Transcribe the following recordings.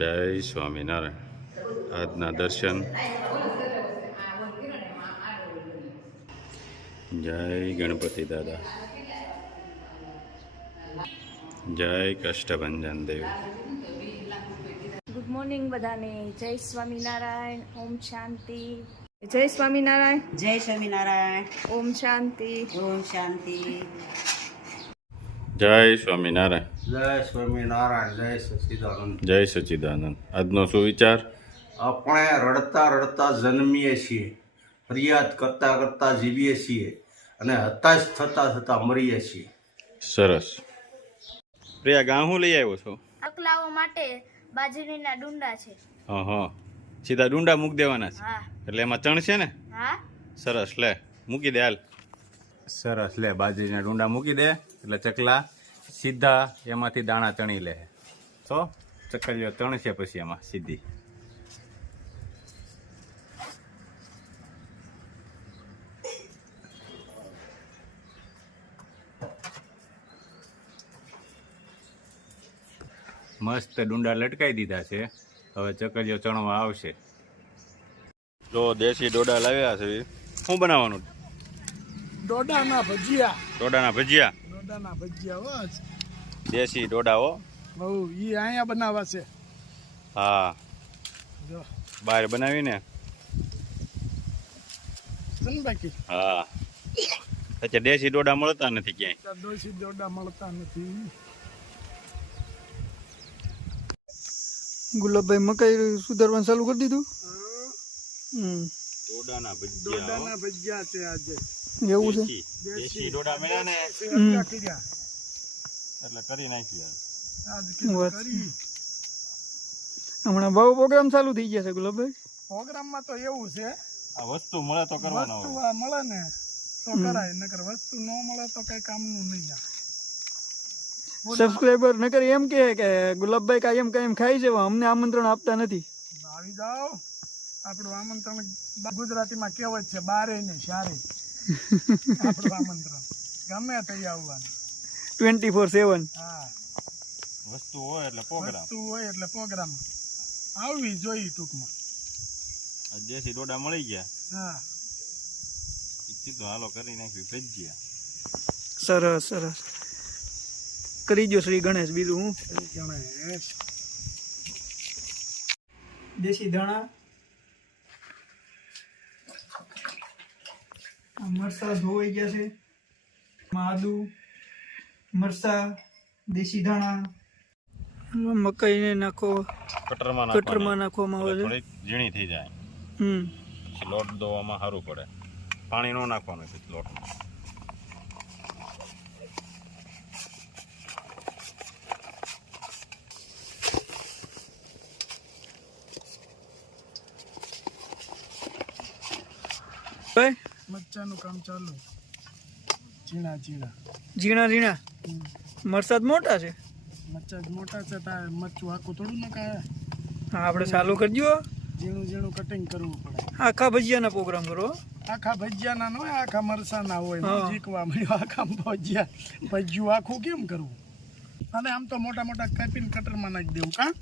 જય સ્વામિનારાયણ. આજના દર્શન. જય ગણપતિ દાદા. જય કષ્ટભંજન દેવ. ગુડ મોર્નિંગ બધાને. જય સ્વામિનારાયણ. ઓમ શાંતિ. જય સ્વામિનારાયણ. જય સ્વામિનારાયણ. ઓમ શાંતિ. ઓમ શાંતિ. જય સ્વામિનારાયણ. જય સ્વામિનારાયણ. જય સચ્ચિદાનંદ. જય સચ્ચિદાનંદ. આજનો સુવિચાર. આપણે રડતા રડતા જન્મીએ છીએ, ફરિયાદ કરતા કરતા જીવીએ છીએ અને હતાશ થતા થતા મરીએ છીએ. સરસ. પ્રિયા, ગાં હું લઈ આવ્યો છો? અકલાઓ માટે બાજરીના ડુંડા છે. હા, સીધા ડુંડા મૂકી દેવાના છે. હા. એટલે એમાં ચણ છે ને? હા. સરસ, લે મૂકી દે. હાલ, સરસ, લે બાજરીના ડુંડા મૂકી દે એટલે ચકલા સીધા એમાંથી દાણા ચણી લે. તો ચકલીઓ ચણશે પછી એમાં સીધી. મસ્ત ડુંડા લટકાઈ દીધા છે. હવે ચકલીઓ ચણવા આવશે. જો દેશી ડોડા લાવ્યા છે. શું બનાવવાનું? ડોડાના ભજીયા. ડોડાના ભજીયા. ડોડાના ભજીયા હો. દેશી ડોડા હો. બહુ ઈ અહીંયા બનાવવા છે. હા, જો બહાર બનાવીને. બાકી હા, અચ્છા, દેશી ડોડા મળતા નથી ક્યાંય. દેશી ડોડા મળતા નથી. ગુલાબભાઈ મકાઈ સુધારવાનું ચાલુ કરી દીધું. ડોડાના ડોડાના ભજીયા છે આજે. એવું છે? દેશી ડોડા મળ્યા ને એટલે કરી નાખ્યું. હમણાં બહુ પ્રોગ્રામ ચાલુ થઈ ગયા છે ગુલાબભાઈ. પ્રોગ્રામમાં તો એવું છે, આ વસ્તુ મળે તો કરવાનો. વસ્તુ મળે ને તો કરાય, નકર વસ્તુ ન મળે તો કઈ કામનું નહીં. સબસ્ક્રાઇબર નકર એમ કહે કે ગુલાબભાઈ કાયમ ખાય છે, અમને આમંત્રણ આપતા નથી. આવી જાઓ, આપણું આમંત્રણ ગુજરાતીમાં કહેવત છે, બારે ને શારે. આપણું આમંત્રણ ગમે તઈ આવવાનું 24/7. હા, વસ્તુ હોય એટલે પ્રોગ્રામ. વસ્તુ હોય એટલે પ્રોગ્રામ આવવી જોઈએ ટૂંકમાં. દેશી ડોડા મળી ગયા. હા, કીધું હાલો કરી નાખ્યું ભજીયા. સરસ સરસ. કરી દો શ્રી ગણેશ. બીજું હું ગણેશ. દેશી ધાણા, મરસા ધોવાઈ ગયા છે. આદુ, મરસા, દેશી ધાણા, મકાઈને નાખો. કટરમાં નાખવામાં આવે છે. થોડીક ઝીણી થઈ જાય. પછી લોટ દોવામાં સારું પડે. પાણી ન નાખવાનું છે લોટમાં. મરચાનું કામ ચાલુ. ઝીણા ઝીણા મરચાં મોટા છે. મરચાં મોટા છે. તારે મરચું આખું થોડું નખાય. હા, આપણે ચાલુ કરજો. ઝીણું કટિંગ કરવું પડે. આખા ભજીયાના પ્રોગ્રામ કરો. આખા ભજીયાના ન હોય, આખા મરચાના હોય. શીખવા મળ્યું આખા ભજીયું આખું કેમ કરવું. અને આમ તો મોટા કાપીને કટરમાં નાખી દેવું. કા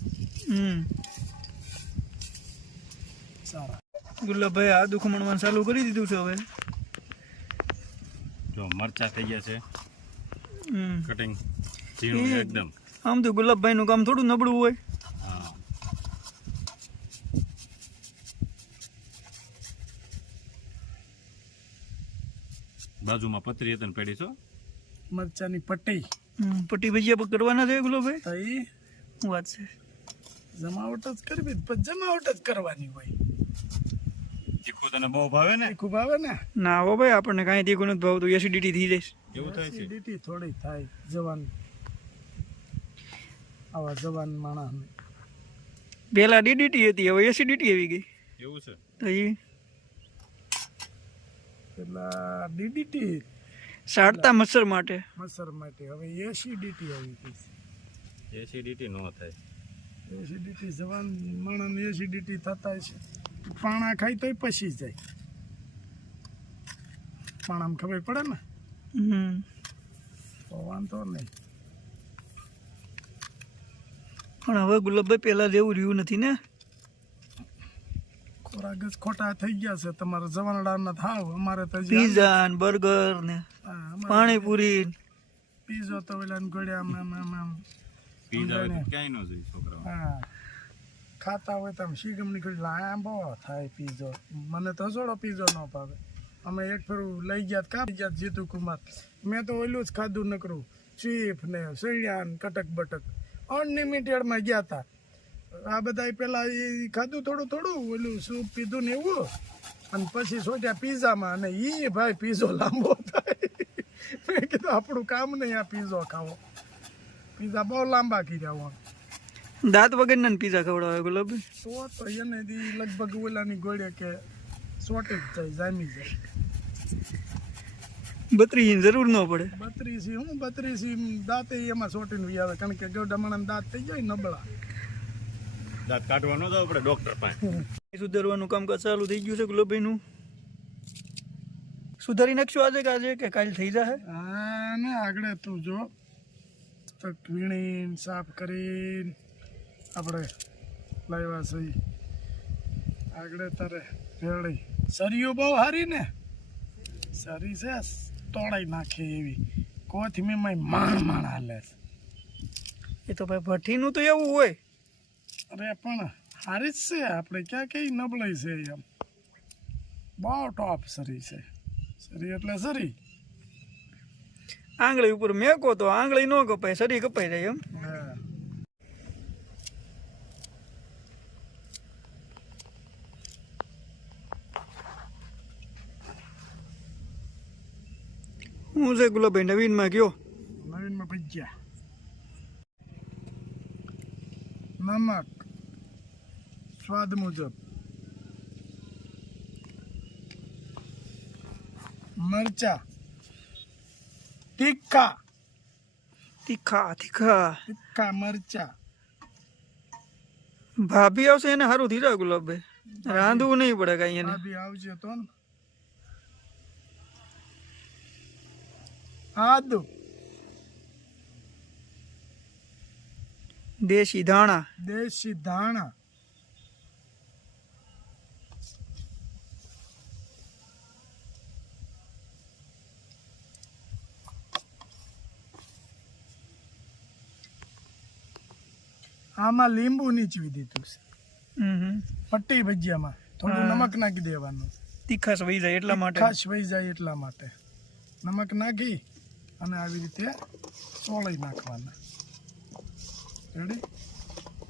સારા. ગુલાબભાઈ આદુ ખમણવાનું ચાલુ કરી દીધું છે. હવે જો મરચા થઈ ગયા છે કટિંગ ઝીણું એકદમ. આમ તો ગુલાબભાઈ નું કામ થોડું નબળું હોય. હા, બાજુમાં પતરી હતી ને પેડી છો મરચાની પટ્ટી ભજીયા કરવાના છે ગુલાબભાઈ. તો એ શું વાત છે? જમાવટ જ કરવી, જમાવટ જ કરવાની હોય. તીખું તને બહુ ભાવે ને? તીખું ભાવે ને? ના હો ભાઈ, આપણને કાંઈ તીખું નથી ભાવતું. એસિડિટી થઈ જાય. એવું થાય છે? એસિડિટી થોડી થાય જવાન, આવા જવાન માણસને. પહેલા ડીડીટી હતી, હવે એસિડિટી આવી ગઈ. એવું છે? તો એ પેલા ડીડીટી સાડતા મચ્છર માટે, હવે એસિડિટી આવી ગઈ છે. એસિડિટી ન થાય. એસિડિટી જવાન માણસને એસિડિટી થતા છે. પાણા ખાય તોય પસી જાય. પાણામાં ખબર પડે ને. તો વાંધો નહીં. પણ હવે ગુલાબભાઈ પહેલા જેવું રહ્યું નથી ને. ખોરાક જ ખોટા થઈ ગયા છે તમારા જવાનડાના થાવ. અમારે તો હજી પીઝા ને બર્ગર ને હા, અમારે પાણીપુરી. પીઝો તો ઓલા ને ગળ્યા આમ પીઝા હોય તો ક્યાંય ન જોઈ છોકરાઓ. હા ખાતા હોય તો આમ શીગમની ઘડી લાંબો થાય પીઝો. મને તો હસોડો પીઝો ન ભાવે. અમે એક ફેરું લઈ ગયા કાપી ગયા જીતુ કુમાર. મેં તો ઓલું જ ખાધું નકરું ચીફ ને સૈયા ને કટક બટક અનલિમિટેડમાં ગયા હતા. આ બધા પેલા એ ખાધું થોડું ઓલું સૂપ પીધું ને એવું, અને પછી સોટ્યા પીઝામાં, અને એ ભાઈ પીઝો લાંબો થાય. મેં કીધું આપણું કામ નહીં આ પીઝો ખાવો. પીઝા બહુ લાંબા કર્યા હું. દાંત વગરના ને પીઝા ખવડાવે ગુલાબભાઈ. તો એને દી લગભગ ઓલાની ગોળે કે સોટી જ જાય, જામી જાય. 32 જરૂર ન પડે. 32 દાંતે એમાં સોટીને વી આવે, કારણ કે ગોડામણા દાંત થઈ જાય નબળા. દાંત કાઢવા ન જવું પડે ડોક્ટર પાસે. સુધારવાનું કામકાજ ચાલુ થઈ ગયું છે ગુલાબભાઈનું. સુધારી નાખશું આજે કે કાલ થઈ જશે? હા ને આગળ તું જો વીણીને સાફ કરીને આપણે લાવ્યા છે. આગળ તારે રેડી સરીઓ બહુ સારી ને, સરી છે તોડાઈ નાખે એવી. કોથમીમાં માણ હાલે છે. એ તો ભાઈ ભઠ્ઠીનું તો એવું હોય. અરે પણ સારી જ છે, આપણે ક્યાં કઈ નબળાઈ છે એમ. બહુ ટોપ સરી છે. સરી એટલે સરી. આંગળી ઉપર મેકો તો આંગળી ન કપાય, શરીર કપાઈ જાય એમ. હા હું છે ગુલાબભાઈ નવીનમાં ગયો. નવીનમાં ભજીયા, નમક સ્વાદ મુજબ, મરચા તીખા મરચા. ભાભી આવશે એને સારું થઈ જાય ગુલાબભાઈ. રાંધવું નહીં પડે કઈ એને. ભાભી આવશે તો ને. આદુ, દેશી ધાણા. દેશી ધાણા, આમાં લીંબુ નીચવી દીધું છે. પટ્ટી ભજીયામાં થોડું નમક નાખી દેવાનું. તીખાશ વહી જાય એટલા માટે. ખાસ વહી જાય એટલા માટે નમક નાખી અને આવી રીતે ચોળી નાખવાના. રેડી?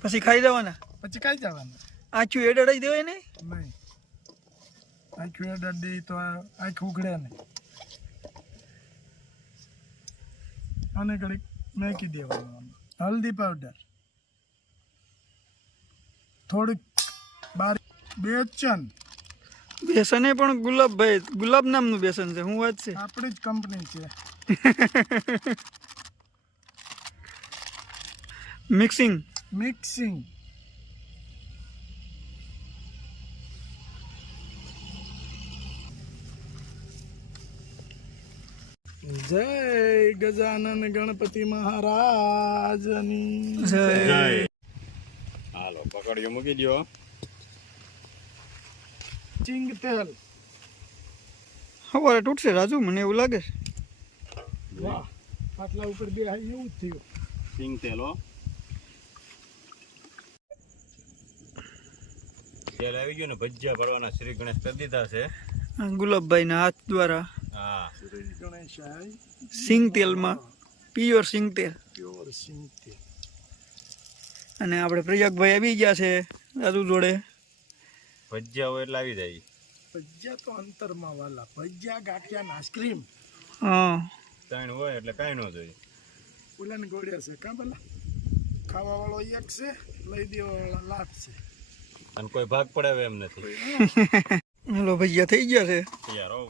પછી ખાઈ જવાના. પછી ખાઈ જવાના. આછું એડડાઈ દેવાય ને? નહીં, આખું એડર દે તો આંખ ઉઘડે નહીં. અને ઘડીક નાખી દેવાનું હલ્દી પાવડર, થોડીક બારીક બેચન. બેસન એ પણ ગુલાબભાઈ ગુલાબ નામનું બેસન છે. હું વાત છે આપણી જ કંપની છે. મિક્સિંગ. જય ગજાનન ગણપતિ મહારાજની જય. હાલો પકડ્યો મૂકી દો. ચિંગ તેલ. સવારે તૂટશે રાજુ, મને એવું લાગે છે. વાહ, પાટલા ઉપર બે હાઈ એવું જ થયું. સિંગ તેલ હો. તેલ આવી ગયું ને ભજીયા ભરવાના શ્રી ગણેશ કરી દીધા છે ગુલાબભાઈના હાથ દ્વારા. હા શ્રી ગણેશાય. સિંગ તેલમાં, પ્યોર સિંગ તેલ. પ્યોર સિંગ તેલ. અને આપણે પ્રયાગભાઈ આવી ગયા છે રાજુ જોડે. ભજીયા હોય એટલે આવી જાય. ભજીયા તો અંતરમાં વાલા. ભજીયા, ગાંઠિયા ને આઈસ્ક્રીમ. હા, ત્રણ હોય એટલે કાંઈ ન જોઈએ. ઓલાને ગોળ્યા છે કા પેલા ખાવા વાળો એક છે, લઈ દેવા વાળા લાખ છે. અને કોઈ ભાગ પડે એમ નથી. હાલો ભજીયા થઈ ગયા છે તૈયાર હો.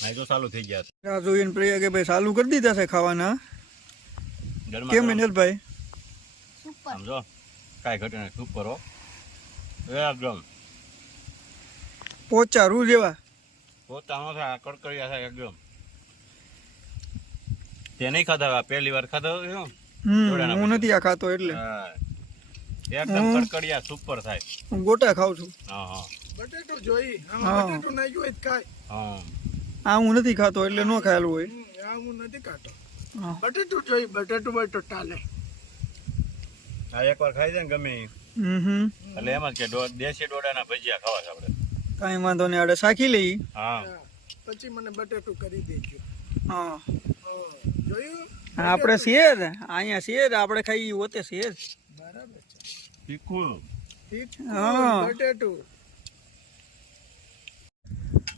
નહીં તો ચાલુ થઈ ગયા છે. રાજુ એને પ્રયાગે ભાઈ ચાલુ કરી દીધા છે ખાવાના. કેમ મિનલભાઈ? સમજો કાંઈ ઘટે સુપર હો. એકદમ પોચા રૂ જેવા. પોતાનો થાય કડકડિયા થાય એકદમ. તે નહીં ખાધા, પહેલી વાર ખાધા. હું નથી આ ખાતો એટલે. હા એકદમ કડકડિયા સુપર થાય. હું ગોટા ખાઉં છું. હા હા બટેટું જોઈ હા. આમાં બટેટું નાખ્યું હોય તો ખાય. હા. આ હું નથી ખાતો એટલે ન ખાયેલું હોય. આ હું નથી ખાતો. હા. બટેટું જોઈ બટેટું ટાલે. આ એકવાર ખાઈ જાય ને ગમે ઈ. હમ એટલે એમ જ કે દેશી ડોડાના ભજીયા ખાવા છે આપણે. કાંઈ વાંધો નહીં, આડે શાખી લઈ. હા પછી મને બટેટું કરી દેજો. હા જોયું આપણે શેર અહીંયા શેર આપણે ખાઈ હોતે શેર. બરાબર છે. તીખું. તીખું, હા. બટેટું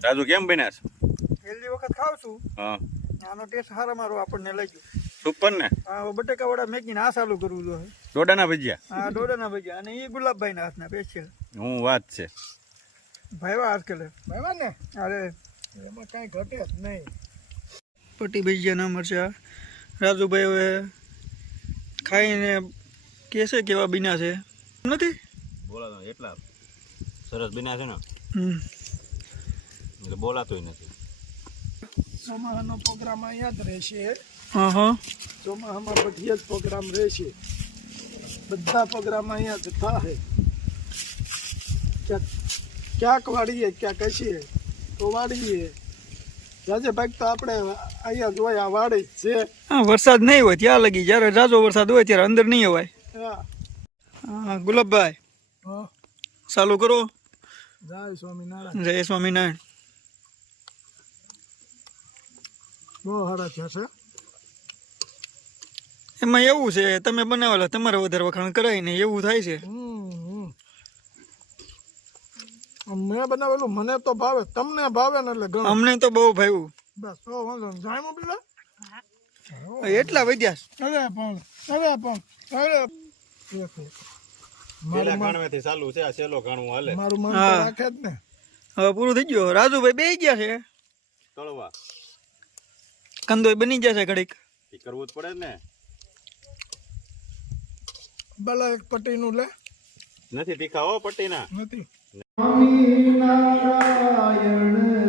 રાજુ કેમ બન્યા છે? પહેલી વખત ખાવ છું, હા આનો ટેસ્ટ સારા મારો આપણને લાગ્યો. સુપર ને આ બટેકા વડા મેકીને આ ચાલુ કરવું જોઈએ. ડોડાના ભજીયા. આ ડોડાના ભજીયા અને એ ગુલાબભાઈના હાથના સ્પેશિયલ. હું વાત છે. ભાઈવા હાથ કરે. બરાબર ને અરે એમાં કાંઈ ઘટે જ નહીં. પટ્ટી ભજીયા ના મરચા રાજુભાઈ હવે ખાઈને કેસે કેવા બીના છે નથી. બોલાતો એટલા સરસ બન્યા છે ને હમ એટલે બોલાતોય નથી. ચોમાસાનો પ્રોગ્રામ અહીંયા જ રહેશે. હા હા ચોમાસામાં બધી જ પ્રોગ્રામ રહેશે. બધા પ્રોગ્રામ અહીંયા જ થાય. ક્યાંક વાળીએ ક્યાંક હસીએ તો વાળીએ. જાજે ભાગ તો આપણે અહીંયા જોયા વાડી જ છે. હા વરસાદ નહીં હોય ત્યાં લગી, જ્યારે જાજો વરસાદ હોય ત્યારે અંદર નહીં અવાય. હા હા ગુલાબભાઈ હા. ચાલુ કરો. જય સ્વામિનારાયણ. જય સ્વામિનારાયણ. બહુ સારા થયા છે. એમાં એવું છે તમે બનાવેલા તમારે વધારે વખાણ કરાય ને એવું થાય છે. મેં બનાવેલું મને તો ભાવે, તમને ભાવે ને એટલે ઘણું. અમને તો બહુ ભાવ્યું. બસ તો વાંધો નહીં. જાયમાં પેલા એટલા વધ્યા. અરે પણ પેલા ઘણવેથી ચાલુ છે, આ છેલ્લો ઘણવું હાલે. મારું મન તો હા. રાખે જ ને. હવે પૂરું થઈ ગયું. રાજુભાઈ બે ગયા છે, તળવા કંદોય બની જશે ઘડીક. એ કરવું જ પડે ને. ભલા એક પટ્ટીનું લે. નથી તીખા હો પટ્ટીના. નથી. સ્વામિનારાયણ